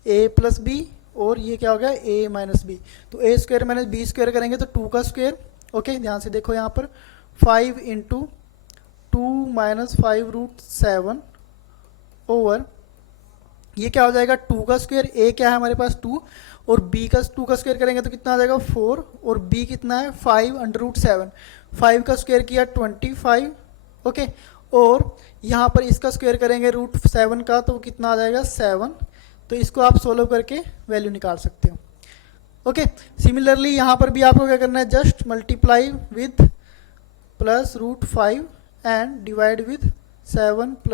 a + b, और ये क्या हो गया a - b, तो a² - b² करेंगे तो 2 का स्क्वायर, ओके, ध्यान से देखो यहाँ पर 5 इंटू 2 - 5√7 ओवर, ये क्या हो जाएगा 2 का स्क्वायर, a क्या है हमारे पास 2, और b का 2 का स्क्वायर करेंगे तो कितना आ जाएगा 4, और b कितना है 5/7, 5 का स्क्वायर किया 25, ओके, और यहाँ पर इसका स्क्वायर करेंगे √7 का, तो कितना आ जाएगा 7, तो इसको आप सोल्व करके वैल्यू निकाल सकते हो, ओके। सिमिलरली यहाँ पर भी आपको क्या करना है, just multiply with +√5 and divide with 7 +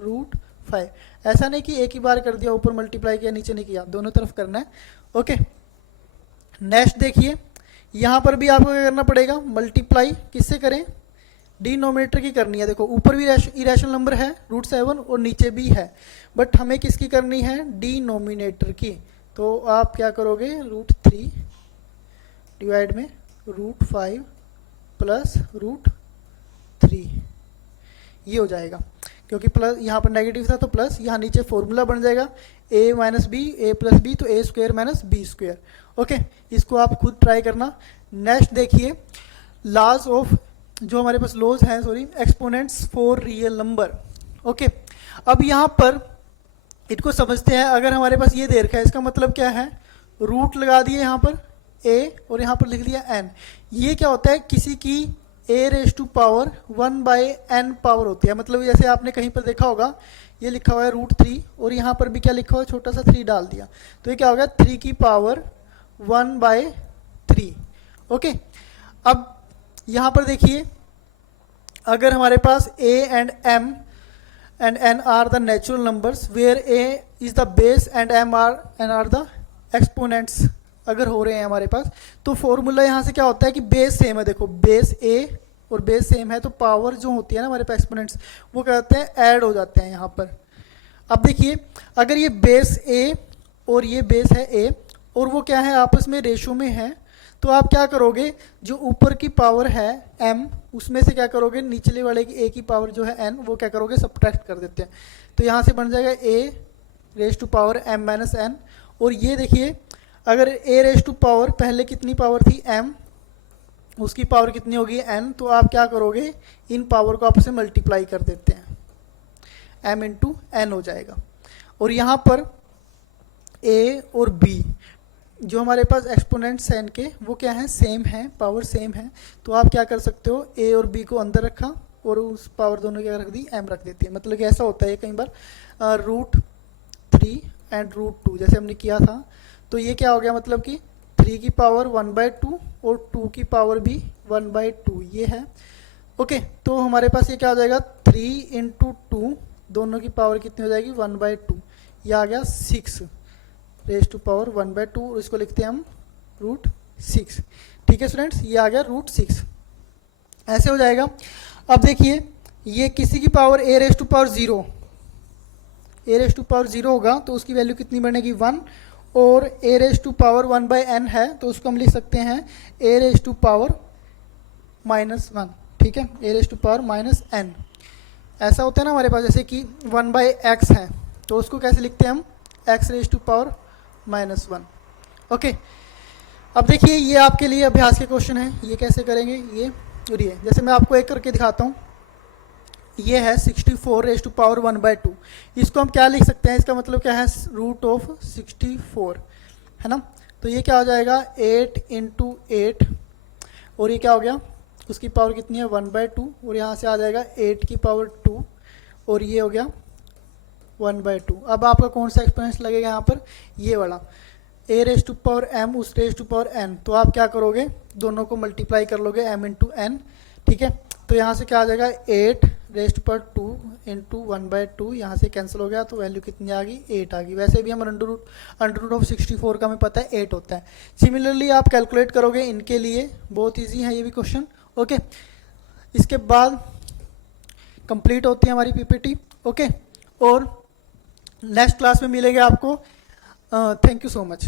√5, ऐसा नहीं कि एक ही बार कर दिया, ऊपर मल्टीप्लाई किया नीचे नहीं किया, दोनों तरफ करना है, ओके। नेक्स्ट देखिए, यहाँ पर भी आपको क्या करना पड़ेगा, मल्टीप्लाई किससे करें, डिनोमिनेटर की करनी है। देखो ऊपर भी इरेशनल नंबर है √7 और नीचे भी है, बट हमें किसकी करनी है, डिनोमिनेटर की, तो आप क्या करोगे √3 डिवाइड में √5 + √3, ये हो जाएगा, क्योंकि प्लस यहाँ पर नेगेटिव था तो प्लस, यहाँ नीचे फॉर्मूला बन जाएगा a - b, a + b, तो a² - b², ओके। इसको आप खुद ट्राई करना। नेक्स्ट देखिए, लॉज ऑफ, जो हमारे पास लॉज हैं, sorry, exponents for real number, okay. अब यहाँ पर इसको समझते हैं, अगर हमारे पास ये दे रखा है, इसका मतलब क्या है, रूट लगा दिए यहाँ पर a और यहाँ पर लिख दिया n, ये क्या होता है, किसी की a⁻⁴ 1/n पावर होती है, मतलब जैसे आपने कहीं पर देखा होगा ये लिखा हुआ है √3, और यहाँ पर भी क्या लिखा हुआ है, छोटा सा 3 डाल दिया, तो ये क्या होगा 3 की पावर 1/3, ओके। अब यहाँ पर देखिए, अगर हमारे पास a and m and n are the natural numbers where a is the base and m are the exponents, अगर हो रहे हैं हमारे पास, तो फॉर्मूला यहाँ से क्या होता है कि बेस सेम है, देखो बेस a और बेस सेम है, तो पावर जो होती है ना हमारे पास एक्सपोनेंट्स, वो क्या होते हैं ऐड हो जाते हैं यहाँ पर। अब देखिए, अगर ये बेस a और ये बेस है a, और वो क्या है आपस में रेशो में है, तो आप क्या करोगे, जो ऊपर की पावर है m, उसमें से क्या करोगे, निचले वाले की a की पावर जो है n, वो क्या करोगे सब्ट्रैक्ट कर देते हैं, तो यहाँ से बन जाएगा a raise to power m minus n। और ये देखिए अगर a रेज टू पावर पहले कितनी पावर थी m, उसकी पावर कितनी होगी n, तो आप क्या करोगे इन पावर को आपस में मल्टीप्लाई कर देते हैं, m इंटू n हो जाएगा। और यहाँ पर a और b जो हमारे पास एक्सपोनेंट्स हैं इनके वो क्या हैं, सेम हैं, पावर सेम है। तो आप क्या कर सकते हो, a और b को अंदर रखा और उस पावर दोनों क्या रख दी, m रख देती है। मतलब कि ऐसा होता है कई बार √3 एंड √2 जैसे हमने किया था। तो ये क्या हो गया, मतलब कि 3 की पावर 1/2 और 2 की पावर भी 1/2 ये है। ओके, तो हमारे पास ये क्या हो जाएगा, 3 इंटू 2 दोनों की पावर कितनी हो जाएगी 1/2, ये आ गया 6 रेज टू पावर 1/2 और इसको लिखते हैं हम √6। ठीक है स्टूडेंट्स, ये आ गया √6 ऐसे हो जाएगा। अब देखिए ये किसी की power a raise to power 0, a raise to power 0 होगा तो उसकी वैल्यू कितनी बनेगी 1, और a raise to power 1/n है तो उसको हम लिख सकते हैं a रेज टू पावर -1। ठीक है, a raise to power -n। ऐसा होता है ना हमारे पास, जैसे कि 1/x है तो उसको कैसे लिखते हैं हम, x raise to power -1। Okay, अब देखिए ये आपके लिए अभ्यास के क्वेश्चन है, ये कैसे करेंगे ये और ये, जैसे मैं आपको एक करके दिखाता हूँ। ये है 64 रेज टू पावर 1/2, इसको हम क्या लिख सकते हैं, इसका मतलब क्या है √64 है ना। तो ये क्या हो जाएगा 8 इंटू 8 और ये क्या हो गया, उसकी पावर कितनी है 1/2 और यहाँ से आ जाएगा 8 की पावर 2 और ये हो गया 1/2। अब आपका कौन सा एक्सपोनेंट लगेगा यहाँ पर, ये वाला a raise to power m उस रेज टू पावर n। तो आप क्या करोगे, दोनों को मल्टीप्लाई कर लोगे m इंटू n। ठीक है, तो यहाँ से क्या आ जाएगा 8 रेज टू पावर 2 इंटू 1/2, यहाँ से कैंसिल हो गया तो वैल्यू कितनी आ गई 8 आ गई। वैसे भी हम अंडर रूट ऑफ 64 का हमें पता है 8 होता है। सिमिलरली आप कैलकुलेट करोगे इनके लिए, बहुत ईजी है ये भी क्वेश्चन। ओके, इसके बाद कंप्लीट होती है हमारी पीपीटी। ओके, और नेक्स्ट क्लास में मिलेगा आपको। Thank you so much.